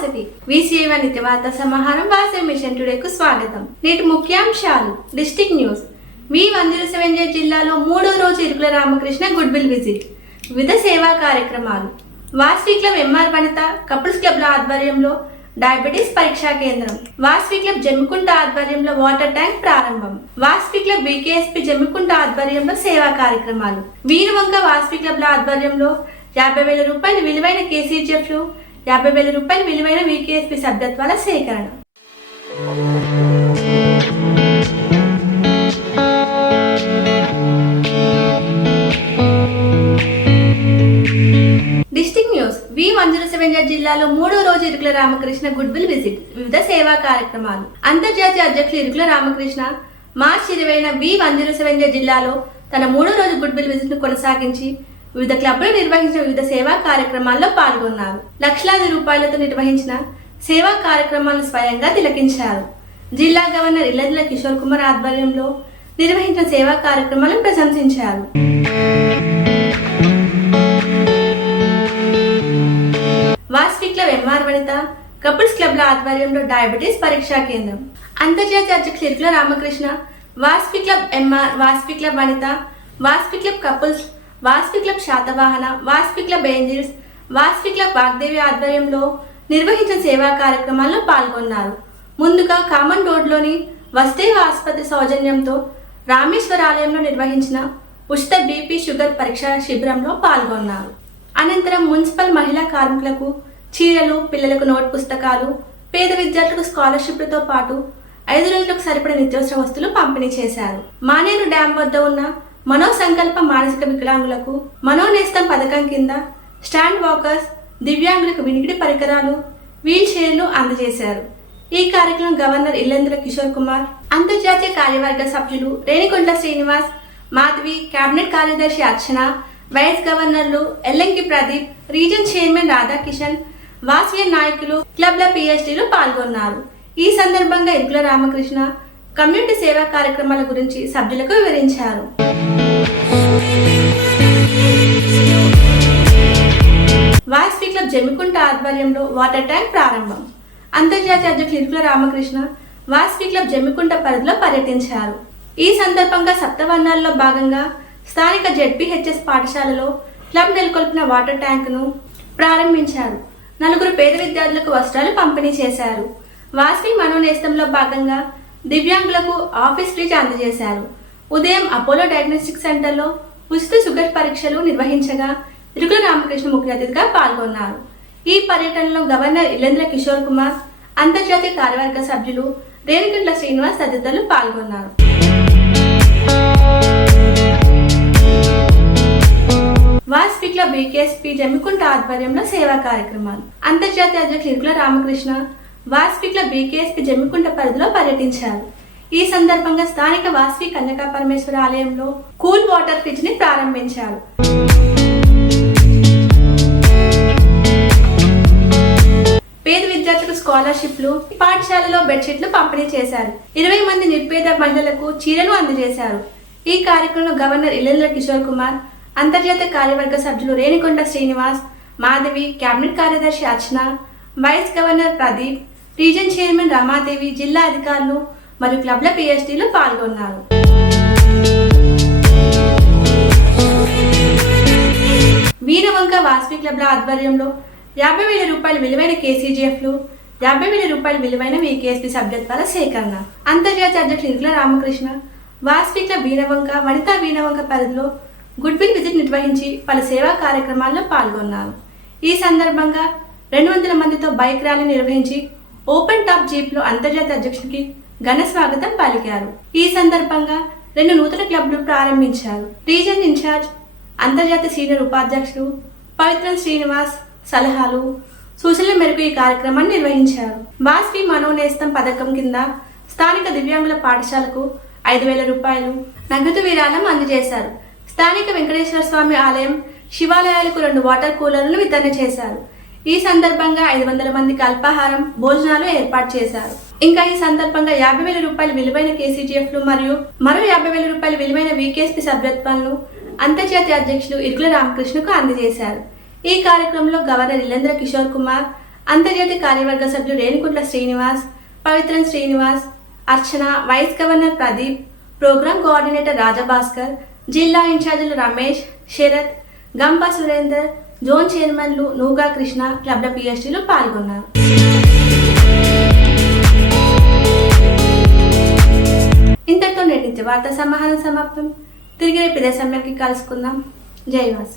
Vasavi VCI నిత్యవార్త సమాహారం Vasavi machine టుడేకు స్వాగతం. నేటి ముఖ్యాంశాలు. District news. V107 జిల్లాలో 3వ రోజు ఇరుకుల రామకృష్ణ గుడ్ విల్ విజిట్. వివిధ సేవా కార్యక్రమాలు. Vasavi club MR Vanitha couples క్లబ్ల ఆధ్వర్యంలో డయాబెటీస్ పరీక్షా కేంద్రం. వాసవి క్లబ్ జమ్మికుంట ఆధ్వర్యంలో వాటర్ ట్యాంక్ ప్రారంభం. వాసవి క్లబ్ VKSP జమ్మికుంట ఆధ్వర్యంలో సేవా కార్యక్రమాలు. వీరువంక వాసవి క్లబ్ల ఆధ్వర్యంలో 50,000 రూపాయల విలువైన KCGFలు, 50,000 రూపాయల విలువైన VKSP సభ్యత్వాల సేకరణ. District news. V107 జిల్లాలో 3వ రోజు ఇరుకుల రామకృష్ణ గుడ్ విల్ విజిట్. వివిధ సేవా కార్యక్రమాలు. అంతర్జాతీయ అధ్యక్షులు ఇరుకుల రామకృష్ణ మార్చి 20న V107 జిల్లాలో తన 3వ రోజు గుడ్ విల్ విజిట్ ను కొనసాగించి వివిధ క్లబ్లు నిర్వహించిన వివిధ సేవా కార్యక్రమాల్లో పాల్గొన్నారు. లక్షలాది రూపాయలతో నిర్వహించిన సేవా కార్యక్రమాలను స్వయంగా తిలకించారు. జిల్లా గవర్నర్ ఇల్లందుల కిషోర్ కుమార్ ఆధ్వర్యంలో నిర్వహించిన సేవా కార్యక్రమాలను ప్రశంసించారు. Vasavi club MR Vanitha couples క్లబ్ల ఆధ్వర్యంలో డయాబెటీస్ పరీక్షా కేంద్రం. అంతర్జాతీయ అధ్యక్షులు Irukula Ramakrishna Vasavi club MR, Vasavi club Vanitha, Vasavi club couples, Vasavi club Satavahana, Vasavi club angels, Vasavi club Vagdevi ఆధ్వర్యంలో నిర్వహించిన సేవా కార్యక్రమాల్లో పాల్గొన్నారు. ముందుగా కామన్ రోడ్లోని వసుదేవ ఆసుపత్రి సౌజన్యంతో రామేశ్వర ఆలయంలో నిర్వహించిన ఉచిత BP షుగర్ పరీక్ష శిబిరంలో పాల్గొన్నారు. అనంతరం మున్సిపల్ మహిళా కార్మికులకు చీరలు, పిల్లలకు నోట్ పుస్తకాలు, పేద విద్యార్థులకు స్కాలర్షిప్లతో పాటు 5 రోజులకు సరిపడే నిత్యావసర వస్తువులు పంపిణీ చేశారు. మానేరు డ్యాం వద్ద ఉన్న మనో సంకల్ప మానసిక వికలాంగులకు మనోనేస్తం పథకం కింద స్టాండ్ వాకర్స్, దివ్యాంగులకు వినికిడి పరికరాలు, వీల్ చైర్లు అందజేశారు. ఈ కార్యక్రమం గవర్నర్ ఇల్లందుల కిషోర్ కుమార్, అంతర్జాతీయ కార్యవర్గ సభ్యులు రేణికొండ శ్రీనివాస్, మాధవి, కేబినెట్ కార్యదర్శి అర్చన, వైస్ గవర్నర్లు ఎల్లంకి ప్రదీప్, రీజన్ చైర్మన్ రాధాకిషన్, వాసవి నాయకులు, క్లబ్ల PhDలు పాల్గొన్నారు. ఈ సందర్భంగా ఇరుకుల రామకృష్ణ కమ్యూనిటీ సేవా కార్యక్రమాల గురించి సభ్యులకు వివరించారు. వాసవి క్లబ్ జమ్మికుంట ఆధ్వర్యంలో వాటర్ ట్యాంక్ ప్రారంభం. అంతర్జాతీయ అధ్యక్షులు ఇరుకుల రామకృష్ణ వాసవి క్లబ్ జమ్మికుంట పరిధిలో పర్యటించారు. ఈ సందర్భంగా సప్తవర్ణాల్లో భాగంగా స్థానిక ZPHS పాఠశాలలో క్లబ్ నెలకొల్పిన వాటర్ ట్యాంకును ప్రారంభించారు. 4 పేద విద్యార్థులకు వస్త్రాలు పంపిణీ చేశారు. వాసవి మనోనేస్తంలో భాగంగా దివ్యాంగులకు ఆఫీస్ ఫ్రిడ్జ్ అందజేశారు. ఉదయం అపోలో డయాగ్నోస్టిక్ సెంటర్లో ఉచిత షుగర్ పరీక్షలు నిర్వహించగా ఇరుకుల రామకృష్ణ ముఖ్య అతిథిగా పాల్గొన్నారు. ఈ పర్యటనలో గవర్నర్ ఇల్లందుల కిషోర్ కుమార్, అంతర్జాతీయ కార్యవర్గ సభ్యులు రేణికొండ శ్రీనివాస్ తదితరులు పాల్గొన్నారు. వాసవి క్లబ్ VKSP జమ్మికుంట ఆధ్వర్యంలో సేవా కార్యక్రమాలు. అంతర్జాతీయ అధ్యక్షులు ఇరుకుల రామకృష్ణ వాసవి క్లబ్ VKSP జమ్మికుంట పరిధిలో పర్యటించారు. ఈ సందర్భంగా స్థానిక వాసవి కన్యకా పరమేశ్వర ఆలయంలో కూల్ వాటర్ ఫ్రిడ్జ్ ని ప్రారంభించారు. పేద విద్యార్థులకు స్కాలర్షిప్లు, పాఠశాలలో బెడ్షీట్లు పంపిణీ చేశారు. 20 మంది నిర్పేద మహిళలకు చీరలు అందజేశారు. ఈ కార్యక్రమంలో గవర్నర్ ఇల్లందుల కిషోర్ కుమార్, అంతర్జాతీయ కార్యవర్గ సభ్యులు రేణికొండ శ్రీనివాస్, మాధవి, కేబినెట్ కార్యదర్శి Archana, vice governor Pradeep, region chairman Ramadevi, జిల్లా అధికారులు మరియు క్లబ్ల PhDలు పాల్గొన్నారు. వీరవంక వాసవి క్లబ్ల ఆధ్వర్యంలో 50,000 రూపాయల విలువైన KCGFలు, 50,000 రూపాయల విలువైన VKSP సభ్యత్వాల సేకరణ. అంతర్జాతీయ అధ్యక్షులు ఇరుకుల రామకృష్ణ వాసవి క్లబ్ వీరవంక వనితా వీరవంక పరిధిలో గుడ్ విల్ విజిట్ నిర్వహించి పలు సేవా కార్యక్రమాల్లో పాల్గొన్నారు. ఈ సందర్భంగా 200 మందితో బైక్ ర్యాలీ నిర్వహించి ఓపెన్ టాప్ జీప్లో అంతర్జాతీయ అధ్యక్షుడికి ఘన స్వాగతం పలికారు. ఈ సందర్భంగా 2 నూతన క్లబ్లు ప్రారంభించారు. రీజన్ ఇన్ఛార్జ్, అంతర్జాతీయ సీనియర్ ఉపాధ్యక్షుడు పవిత్రం శ్రీనివాస్ సలహాలు, సూచనల మేరకు ఈ కార్యక్రమాన్ని నిర్వహించారు. వాసవి మనోనేస్తం పథకం కింద స్థానిక దివ్యాంగుల పాఠశాలకు 5,000 రూపాయలు నగదు విరాళం అందజేశారు. స్థానిక వెంకటేశ్వర స్వామి ఆలయం, శివాలయాలకు 2 వాటర్ కూలర్లను వితరణ చేశారు. ఈ సందర్భంగా 500 మందికి అల్పాహారం, భోజనాలు ఏర్పాటు చేశారు. ఇంకా ఈ సందర్భంగా 50,000 రూపాయల విలువైన KCGFలు మరియు మరో 50,000 రూపాయల విలువైన VKSP సభ్యత్వాలను అంతర్జాతీయ అధ్యక్షులు ఇరుకుల రామకృష్ణకు అందజేశారు. ఈ కార్యక్రమంలో గవర్నర్ ఇల్లందుల కిషోర్ కుమార్, అంతర్జాతీయ కార్యవర్గ సభ్యులు Renukuntla Srinivas, Pavitran Srinivas, Archana, vice governor Pradeep, programme coordinator Rajabhaskar, జిల్లా ఇన్ఛార్జీలు రమేష్, శరత్, గంప సురేందర్, జోన్ చైర్మన్లు నూగా కృష్ణ, క్లబ్ల పిఎస్టీలు పాల్గొన్నారు. ఇంతటితో నేటి వార్తా సమాహారం సమాప్తం. తిరిగి రేపు ఇదే సమయానికి కలుసుకుందాం. జై వాసు.